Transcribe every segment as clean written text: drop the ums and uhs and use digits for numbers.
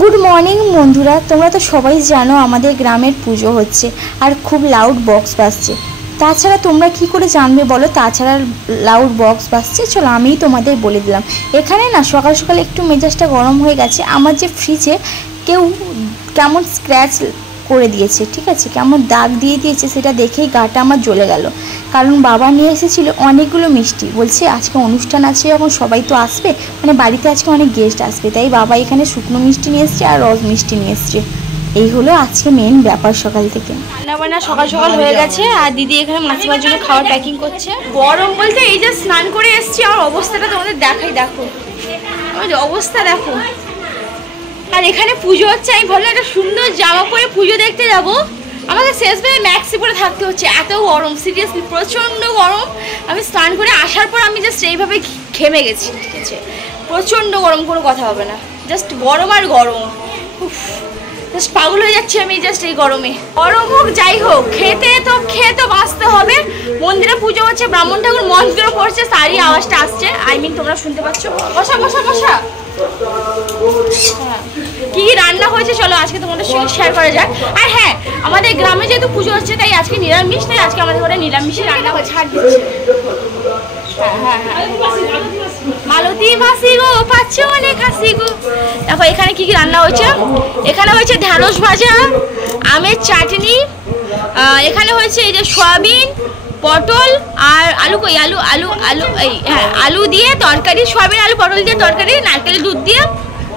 Good morning বন্ধুরা, তোমরা তো সবাই জানো আমাদের গ্রামের পুজো হচ্ছে আর খুব লাউড বক্স বাজছে। তাছাড়া তোমরা কি করে জানবে বলো তাছাড়া লাউড বক্স বাজছে? চলো আমিই তোমাদের বলে দিলাম। এখানে না সকাল সকাল একটু মেজাজটা গরম হয়ে গেছে। আমার যে ফ্রিজে কেউ কেমন স্ক্র্যাচ করে দিয়েছে, ঠিক আছে, কেমন দাগ দিয়ে দিয়েছে, সেটা দেখেই গাটা আমার জ্বলে গেল। কারণ বাবা নিয়ে এসেছিল অনেকগুলো মিষ্টি, বলছে আজকে অনুষ্ঠান আছে যখন সবাই তো আসবে, মানে বাড়িতে আজকে অনেক গেস্ট আসবে, তাই বাবা এখানে শুকনো মিষ্টি নিয়ে এসছে আর রস মিষ্টি নিয়ে এসছে। এই হলো আজকে মেন ব্যাপার। সকাল থেকে রান্না বান্না সকাল সকাল হয়ে গেছে আর দিদি এখানে মাছের জন্য খাবার প্যাকিং করছে। গরম বলতে এই যে স্নান করে এসছি, আমার অবস্থাটা তোমাদের দেখাই, দেখো আমার অবস্থা দেখো। আর এখানে পুজো হচ্ছে, আমি ভাবলাম একটা সুন্দর জামা পরে পুজো দেখতে যাব, আমাকে শেষবেলায় ম্যাক্সি পরে থাকতে হচ্ছে, এত গরম, সিরিয়াসলি প্রচণ্ড গরম। আমি স্নান করে আসার পর আমি জাস্ট এইভাবে ঘেমে গেছি, ঠিক আছে, প্রচণ্ড গরম, কোনো কথা হবে না, জাস্ট গরম আর গরম, জাস্ট পাগল হয়ে যাচ্ছি আমি জাস্ট এই গরমে। গরম হোক যাই হোক, খেয়ে তো বাঁচতে হবে। মন্দিরে পুজো হচ্ছে, ব্রাহ্মণ ঠাকুর মন্ত্র পড়ছে, তারই আওয়াজটা আসছে, আই মিন তোমরা শুনতে পাচ্ছ। বসা বসা বসা। হ্যাঁ, কি রান্না হয়েছে চলো আজকে তোমাদের সঙ্গে শেয়ার করা যাক। আর হ্যাঁ, আমাদের গ্রামে যেহেতু পুজো হচ্ছে তাই আজকে নিরামিষ, তাই আজকে আমাদের ঘরে নিরামিষই রান্না হয়ে ছাড় দিচ্ছে। হ্যাঁ, মালতী মাসি গো, পাচ্ছ অনেক হাসি গো। দেখো এখানে কি কি রান্না হয়েছে। এখানে হয়েছে ঢ্যাঁড়স ভাজা, আমের চাটনি, এখানে হয়েছে এই যে সয়াবিন, পটল আর আলু, কই আলু আলু আলু এই হ্যাঁ আলু দিয়ে তরকারি, সয়াবিন আলু পটল দিয়ে তরকারি, নারকেলের দুধ দিয়ে।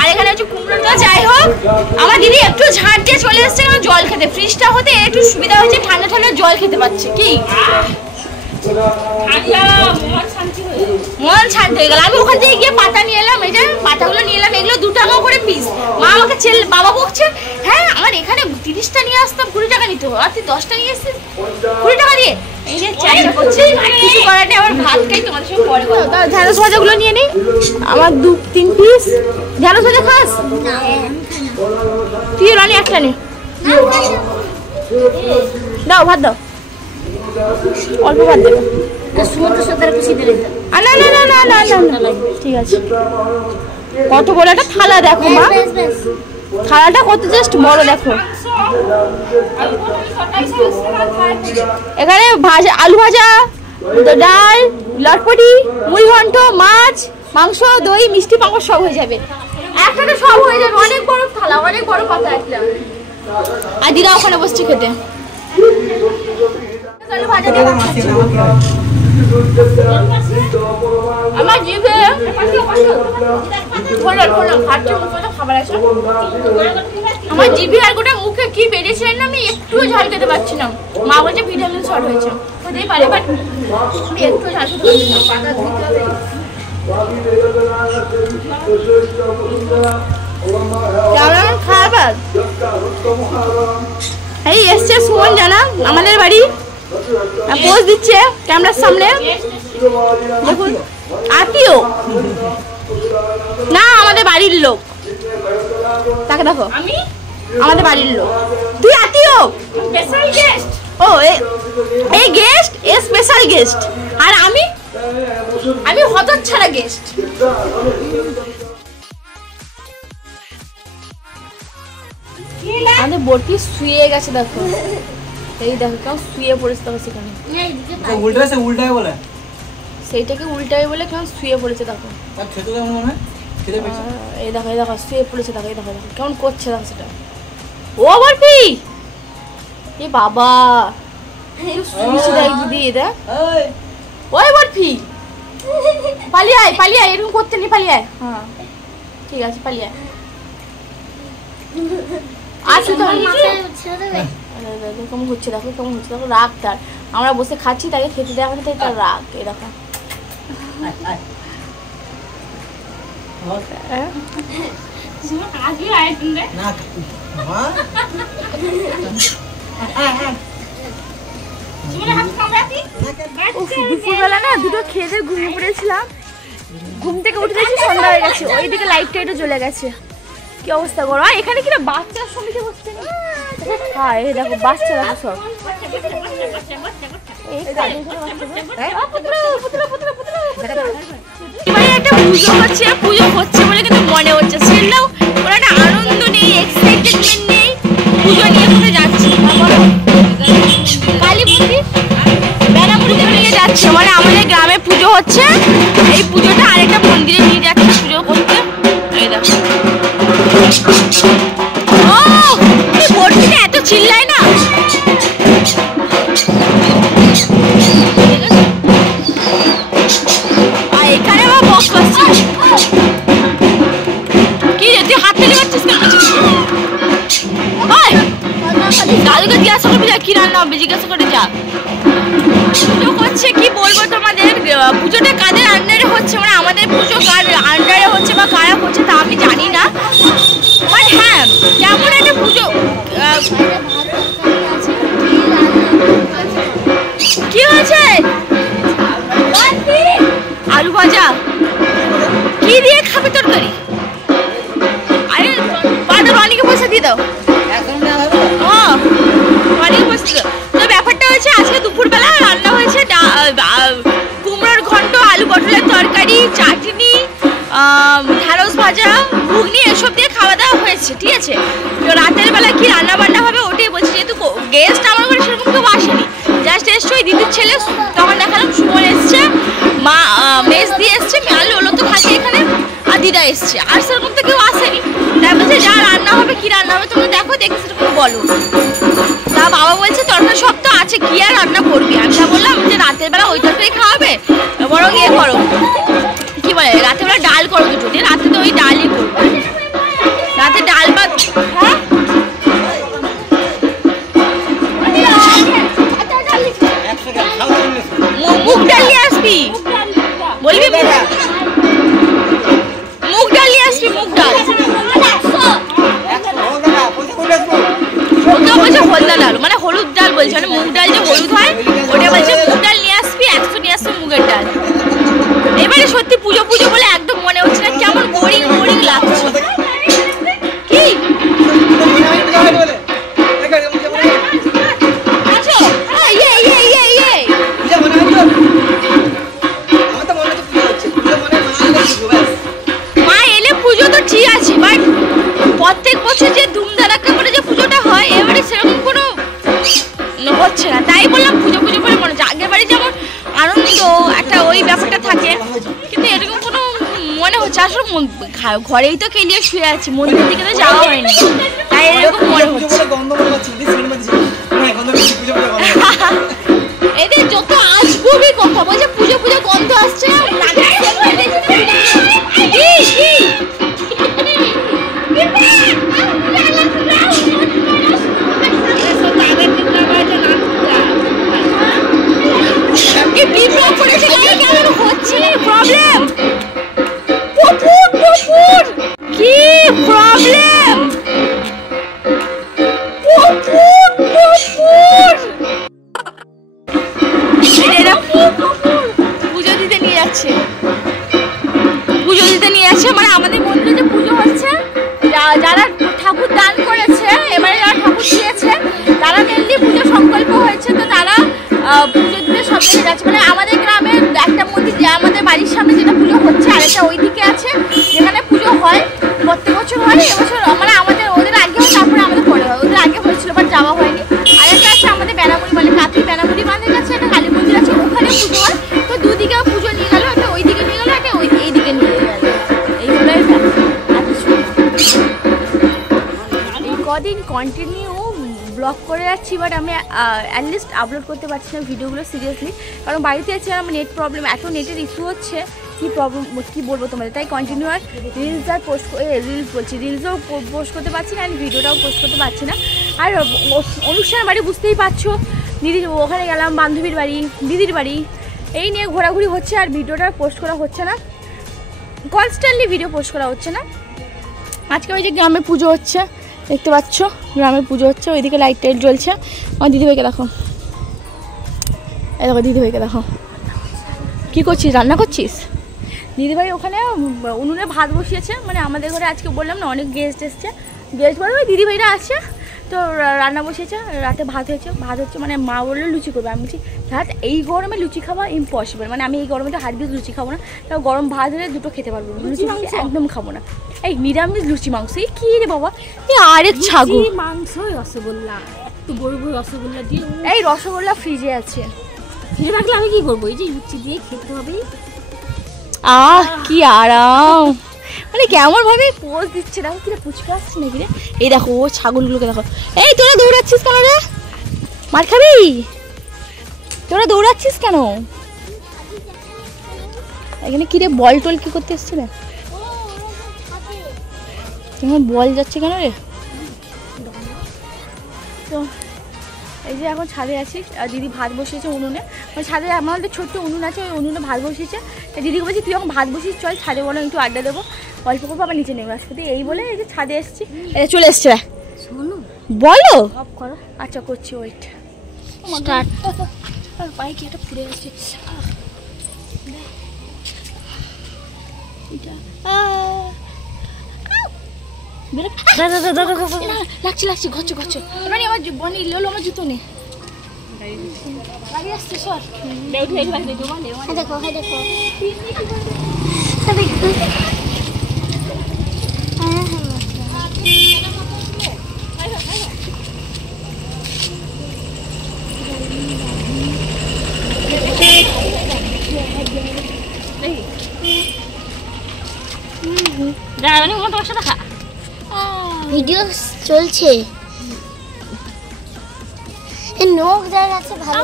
আর এখানে হচ্ছে কুমড়ো। যাই হোক, আমার দিদি একটু ঝাঁট দিয়ে চলে এসছে জল খেতে, ফ্রিজটা হতে একটু সুবিধা হয়েছে, ঠান্ডা ঠান্ডা জল খেতে পাচ্ছে। কি মন শান্তি হয়ে গেল। আমি ওখান থেকে গিয়ে পাতা নিয়ে এলাম, এই যে পাতাগুলো নিয়ে এলাম, এগুলো 2 টাকা করে পিস। মা আমাকে বাবা বকছে, হ্যাঁ আমার এখানে 30টা নিয়ে আসতাম 20 টাকা নিত, আর তুই 10টা নিয়ে এসছিস 20 টাকা দিয়ে। এই যে চাইটা করছি, কিছু করাটা আমার ভাত খাই, তোমাদের সঙ্গে পরে কথা। ঢ্যাঁড়স ভাজাগুলো নিয়ে নিই, আমার 2-3 পিস ঢ্যাঁড়স ভাজা খাস? তুই রানি একটা নে, দাও ভাত দাও, অল্প ভাত দেবো। ঠিক আছে, কত বড় একটা থালা দেখো মা, থালাটা কত জাস্ট বড় দেখো। এখানে ভাজা, আলু ভাজা, ডাল, লটপটি, মুড়ি ঘন্ট, মাছ, মাংস, দই, মিষ্টি, পাঁপড় সব হয়ে যাবে, একটাতে সব হয়ে যাবে। অনেক বড় থালা, অনেক বড় পাতা একটা। আর দিদা ওখানে বসছে খেতে। আমার জিভে আমার জিভে আর গোটা মুখে কি বেরিয়েছে না, আমি একটুও ঝাল খেতে পারছি না। মা বলছে ভিটামিন শর্ট হয়েছে, হতেই পারে, বাট একটু ঝাল খেতে কেমন খাবার। এই এসছে সুমন জানা আমাদের বাড়ি, পোজ দিচ্ছে ক্যামেরার সামনে, দেখুন। আত্মীয় না, আমাদের বাড়ির লোক, তাকে দেখো, আমি আমাদের বাড়ির লোক, তুই আত্মীয়, স্পেশাল গেস্ট। ও এই গেস্ট, এ স্পেশাল গেস্ট, আর আমি হতচ্ছাড়া গেস্ট। আমাদের বরটি শুয়ে গেছে, দেখো, এই দেখো কেমন শুয়ে পড়েছে, দেখো সেখানে উল্টায় বলে, সেইটাকে উল্টায় বলে কেমন শুয়ে পড়েছে, দেখো এই দেখো, এই দেখো শুয়ে পড়েছে, দেখো এই দেখো কেমন করছে, দেখো সেটা। ও বরফি, এ বাবা দিদি, এটা ওই বরফি, পালিয়ে আয়, পালিয়ে আয়, এরকম করতে নেই, পালিয়ে আয়। হ্যাঁ ঠিক আছে, পালিয়ে আয়। আচ্ছা কেমন হচ্ছে, দেখো কেমন হচ্ছে, দেখো রাগ তার, আমরা বসে খাচ্ছি তাকে খেতে দেওয়া হচ্ছে, তার রাগ। এই দেখো দুপুরবেলা না দুটো খেতে ঘুমিয়ে পড়েছিলাম, ঘুম থেকে উঠে দেখছি সন্ধ্যা হয়ে গেছে, ওইদিকে লাইটটা একটু জ্বলে গেছে। কি অবস্থা করো, এখানে কিনা বাচ্চার সঙ্গে বসছে না। হ্যাঁ এই দেখো বাচ্চা, দেখো সব একটা পুজো হচ্ছে বলে কিন্তু মনে হচ্ছে, সেটাও ওরা একটা আনন্দ হচ্ছে, এই পুজোটা আরেকটা মন্দিরে নিয়ে যাচ্ছে পুজো করতে। এই দেখো, ও বর্ষিটা এত চিল্লায় না। আর এখানে আবার বক্স বাজছে। কি রে তুই হাত ফেলে পাচ্ছিস কেন? দাদুকে জিজ্ঞাসা করবি যা কি রান্না হবে, জিজ্ঞাসা করে যা। পুজো করছে, কি বলবো তোমাদের, পুজোটা কাদের আন্ডারে হচ্ছে, মানে আমাদের পুজো কার আন্ডারে হচ্ছে বা কারা হচ্ছে তা আমি জানি না, বাট হ্যাঁ কেমন একটা পুজো। কি হয়েছে? আলু ভাজা। কি দিয়ে খাবে তরকারি? আরে বাদা রনিকে পয়সা দিয়ে দাও। তো ব্যাপারটা হচ্ছে আজকে দুপুরবেলা রান্না হয়েছে কুমড়োর ঘন্ট, আলু পটলের তরকারি, চাটনি, ঢ্যাঁড়স ভাজা, ঘুগনি এসব দিয়ে খাওয়া দাওয়া হয়েছে, ঠিক আছে। তো রাতের বেলা কি রান্না বান্না হবে ওটাই বলছি, যেহেতু গেস্ট আমার ঘরে সেরকম কেউ আসেনি, জাস্ট এসছে ওই দিদির ছেলে, তখন দেখালাম সুমন এসছে, মা মেস দিয়ে এসছে, মেয়ালি ওলো তো থাকে এখানে, আর দিদা এসছে, আর সেরকম তো কেউ আসেনি। তাই বলছে যা রান্না হবে, কি রান্না হবে তোমরা দেখো, দেখে সেরকম বলো। তা বাবা বলছে তরকারি সব তো আছে, কি আর রান্না করবি। আমি তা বললাম যে রাতের বেলা ওই তরকারি খাওয়াবে, বরং ইয়ে করো, কি বলে রাতের বেলা ডাল করো দুটো দিয়ে, রাতে তো ওই ডালই করবো, রাতে ডাল বা হ্যাঁ মুগ ডাল নিয়ে আসবি, বলবি মুগ ডাল নিয়ে আসবি, মুগ ডাল। ওটা বলছে হলদা ডাল, মানে হলুদ ডাল বলছে, মানে মুগ ডাল যে হলুদ হয় ওটা বলছে, মুগ ডাল নিয়ে আসবি, 100 নিয়ে আসবি মুগের ডাল। এবারে সত্যি পুজো পুজো বলে একদম মনে হচ্ছে না, কেমন বোরিং বোরিং লাগছে। কি মা এলে পুজো তো ঠিক আছে, বাট প্রত্যেক বছর যে ধুমধারাক্কা করে যে পুজোটা হয় এবারে সেরকম কোনো হচ্ছে না। তাই বললাম পুজো পুজো বলে মনে হচ্ছে, আগের বাড়ি যেমন আনন্দ একটা ওই ব্যাপারটা থাকে, কিন্তু এরকম কোনো মনে হচ্ছে আসলে ঘরেই তো কেলিয়ে শুয়ে আছি, মন্দিরের দিকে তো যাওয়া হয়নি, তাই এরকম মনে হচ্ছে। এদের যত আসবি কথা বলছে, পুজো পুজো গন্ধ আসছে, প্রবলেম কি প্রবলেম পুজো দিতে নিয়ে যাচ্ছে, পুজো দিতে নিয়ে যাচ্ছে, মানে আমাদের মন্দিরে যে পুজো হচ্ছে, যারা ঠাকুর দান করেছে, এবারে যারা ঠাকুর দিয়েছে তারা মেনলি পুজো সংকল্প হয়েছে, তো তারা পুজো দিতে সব জায়গায় যাচ্ছে। মানে আমাদের গ্রামের একটা মন্দির, আমাদের বাড়ির সামনে যেটা পুজো হচ্ছে, আরেকটা ওইদিকে আছে যেখানে পুজো হয়, প্রত্যেক বছর হয়, এবছর মানে আমাদের ওদের আগে হয়, তারপরে আমাদের পরে হয়, ওদের আগে হয়েছিল বাট যাওয়া হয়নি। আরেকটা আছে আমাদের বেনামুড়ি, মানে কাকি বেনামুড়ি বাঁধের কাছে একটা কালী মন্দির আছে, ওখানে পুজো হয়, তো দুদিকে পুজো নিয়ে গেল, একটা ওই দিকে নিয়ে গেল, একটা এইদিকে নিয়ে গেল, এইগুলোই কদিন কন্টিনিউ ব্লগ করে যাচ্ছি, বাট আমি অ্যাটলিস্ট আপলোড করতে পারছি না ভিডিওগুলো সিরিয়াসলি, কারণ বাড়িতে আছি আর আমার নেট প্রবলেম, এত নেটের ইস্যু হচ্ছে, কী প্রবলেম কী বলবো তোমাদের। তাই কন্টিনিউ আর রিলস আর পোস্ট রিলস বলছি, রিলসও পোস্ট করতে পারছি না, আর ভিডিওটাও পোস্ট করতে পারছি না। আর অনুষ্ঠানের বাড়ি বুঝতেই পারছো, দিদির ওখানে গেলাম, বান্ধবীর বাড়ি, দিদির বাড়ি, এই নিয়ে ঘোরাঘুরি হচ্ছে, আর ভিডিওটা পোস্ট করা হচ্ছে না, কনস্ট্যান্টলি ভিডিও পোস্ট করা হচ্ছে না। আজকে ওই যে গ্রামে পুজো হচ্ছে, দেখতে পাচ্ছ গ্রামে পুজো হচ্ছে, ওইদিকে লাইট টাইট জ্বলছে। আমার দিদিভাইকে দেখো, এই দেখো দিদিভাইকে দেখো, কী করছিস, রান্না করছিস? দিদিভাই ওখানে উনুনে ভাত বসিয়েছে, মানে আমাদের ঘরে আজকে বললাম না অনেক গেস্ট এসছে, গেস্ট বলে ওই দিদিভাইরা আছে, তো রান্না বসিয়েছে, রাতে ভাত হচ্ছে, মানে মা বললো লুচি করবে, আমি বলছি ভাত এই গরমে লুচি খাওয়া ইম্পসিবল, মানে আমি এই গরমে তো হাত দিয়ে লুচি খাবো না, তাও গরম ভাত হলে দুটো খেতে পারবো, লুচি একদম খাবো না। এই নিরামিষ লুচি মাংস, এই কী রে বাবা, এই আরেক ছাগল মাংস, রসগোল্লা, একটু বড় বড় রসগোল্লা দিয়ে, এই রসগোল্লা ফ্রিজে আছে, ফ্রিজে রাখলে আমি কি করবো, এই যে লুচি দিয়ে খেতে হবে, কি আরাম, মানে কেমন ভাবে পোজ দিচ্ছে না কি রে, পুচকা আসছে নাকি রে? এই দেখো ও ছাগলগুলোকে দেখো। এই তোরা দৌড়াচ্ছিস কেন রে? মার খাবি? তোরা দৌড়াচ্ছিস কেন? এখানে কি রে বল টল কি করতে এসছে না? তোমার বল যাচ্ছে কেন রে? তো এই যে এখন ছাদে আছি, আর দিদি ভাত বসিয়েছে উনুনে, মানে ছাদে আমাদের ছোট্ট উনুন আছে, ওই উনুনে ভাত বসিয়েছে। দিদিকে বলছি তুই এখন ভাত বসিস, চল ছাদে বলো একটু আড্ডা দেবো, গল্প করবো, আবার নিচে নেমে আসবো। এই বলে এই যে ছাদে এসেছি, চলে এসছে। বলো আচ্ছা করছি, ওয়েট স্টার্ট। পায়ে কি একটা ফুলে গেছে, লাগছে লাগছে, ঘচ্ছে ঘচ্ছে, মানে আমার বনি লেলো, আমার জুতো নেই, গাড়ি আসছে সর। দেখো দেখো ভিডিও চলছে, নখ যার আছে ভালো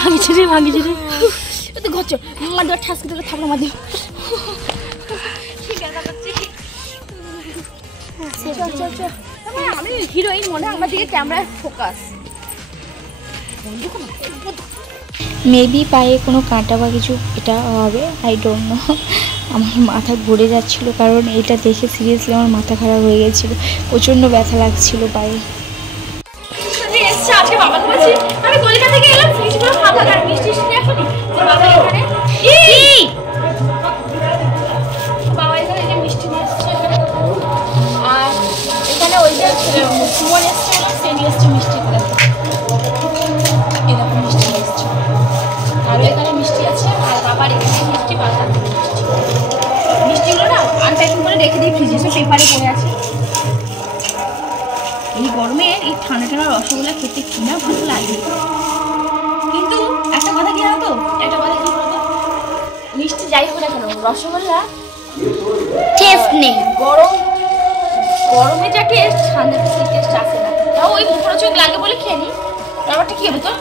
ভাঙিছে রে, ভাঙিছে রে, ঘচ্ছে মার দেওয়ার ঠাস করে থাকলো, মার দিও। আমি হিরোইন মনে, আমার দিকে ক্যামেরায় ফোকাস। মেবি পায়ে কোনো কাঁটা বা কিছু এটা হবে, আই ডোন্ট নো। আমার মাথা ঘুরে যাচ্ছিল, কারণ এটা দেখে সিরিয়াসলি আমার মাথা খারাপ হয়ে গেছিলো, প্রচণ্ড ব্যথা লাগছিল পায়ে। আমি কলকাতা থেকে এলাম, ফ্রিজগুলো ফাঁকা, আর মিষ্টি এখনই বাবা এখানে, বাবা এখানে যে মিষ্টি আসছে, আর এখানে ওই যে সুমন এসছে না, সে নিয়ে এসছে মিষ্টি করে, এরকম মিষ্টি এসছে, আরও এখানে মিষ্টি আছে, আর বাবার এখানে মিষ্টি, বাজার মিষ্টি, মিষ্টিগুলো না আনপ্যাকিং করে রেখে দিই ফ্রিজে, সে পেপারে পড়ে আছে। এই গরমে এই ঠান্ডা ঠান্ডা রসগোল্লা খেতে কি না ভালো লাগে, কিন্তু একটা কথা কি জানো তো, একটা কথা কি বলতো, মিষ্টি যাই হোক না কেন রসগোল্লা টেস্ট নেই, গরমে যা টেস্ট ঠান্ডাতে সেই টেস্ট আসে না। তাও ওই মুখরোচক লাগে বলে খেয়ে নিই। ব্যাপারটা কি হবে তো,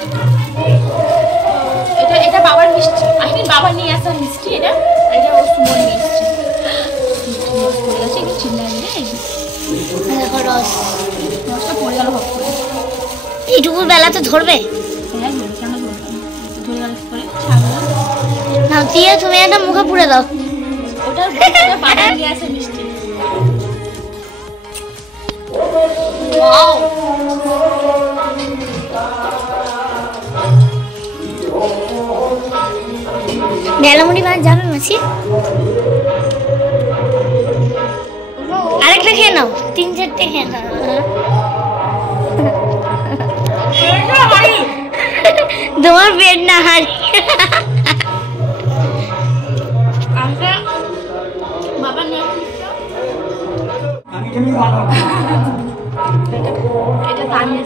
এটা বাবার মিষ্টি, আই মিন বাবার নিয়ে আসা মিষ্টি, এটা ও সুমন নিয়ে এসছে, পড়ে গেছে একটু চিন্তা নেই, রস রসটা পড়ে গেল হপ করে, এইটুকু বেলাতে ধরবে হ্যাঁ কেন ধরে গেল করে না, দিয়ে তুমি একটা মুখে পুড়ে দাও। ওটার বাবা নিয়ে আসে মিষ্টি। ওয়াও, ঢেলামুড়ি ভাত যাবে মাসি? আরেকটা খেয়ে নাও, 3-4টে খেয়ে নাও। তোমার পেট না হারি। বাবা নিয়ে এটা তার নিয়ে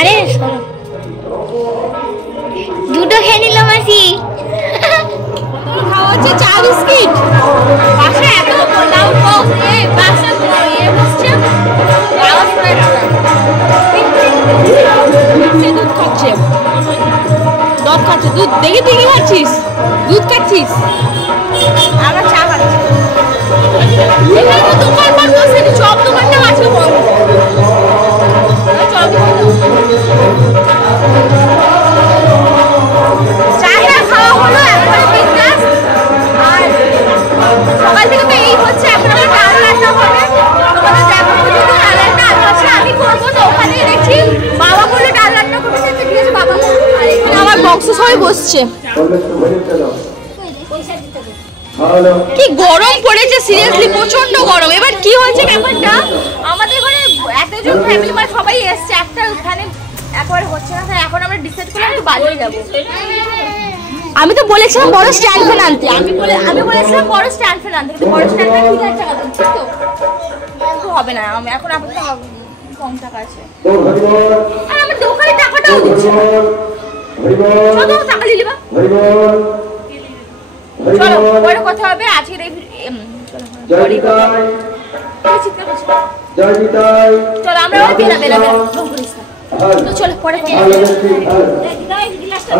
আরে দুটো খেয়ে নিল মাসি। খাওয়া হচ্ছে চা বিস্কিট, বাসা এত লাউড বক্স, বাসা বসছে আওয়াজ শোনাচ্ছে, দুধ খাচ্ছে, দুধ খাচ্ছে, দুধ দেখি তুই কি খাচ্ছিস, দুধ খাচ্ছিস, আমরা চা খাচ্ছি। এখানে তো দোকান পাট বসে, সব দোকানটা আজকে বন্ধ, চল চাটা খাওয়া হলো, একবারে বিন্দাস। আর সকাল থেকে তো এই হচ্ছে, এখন আমার ডাল রান্না হবে, তোমাদের দেখো পর্যন্ত ডাল রান্না আছে, আমি করবো তো ওখানে দেখছি বাবা বলে ডাল রান্না করবে, সেটা ঠিক আছে বাবা, আর এখানে আমার বক্স সবাই বসছে। কি গরম পড়েছে সিরিয়াসলি, প্রচন্ড গরম। এবার কি হয়েছে ব্যাপারটা, আমাদের ঘরে এতজন ফ্যামিলি মানে সবাই এসছে, একটা ওখানে একবারে হচ্ছে না, তাই এখন আমরা ডিসাইড করলাম একটু বাজারে যাবো। আমি তো বলেছিলাম বড় স্ট্যান্ড ফ্যান আনতে, আমি বলেছিলাম বড় স্ট্যান্ড ফ্যান আনতে, কিন্তু বড় স্ট্যান্ড ফ্যান 3000 টাকা দাম, ঠিক তো হবে না, আমি এখন আপাতত কম টাকা আছে बोल हरि बोल আর আমার দোকানে টাকাটাও हरि দিচ্ছে না। बोल हरि बोल কত টাকা নিলি বা हरि बोल हरि চলো बोल পরে কথা হবে আজকের এই চলো जय निताय চিৎকার করছো जय निताय চলো আমরা ওই বেলা বেলা বেলা করিস না हर তো চলো পরে কথা हर হবে लक्ष्मी हर এই গিলাসটা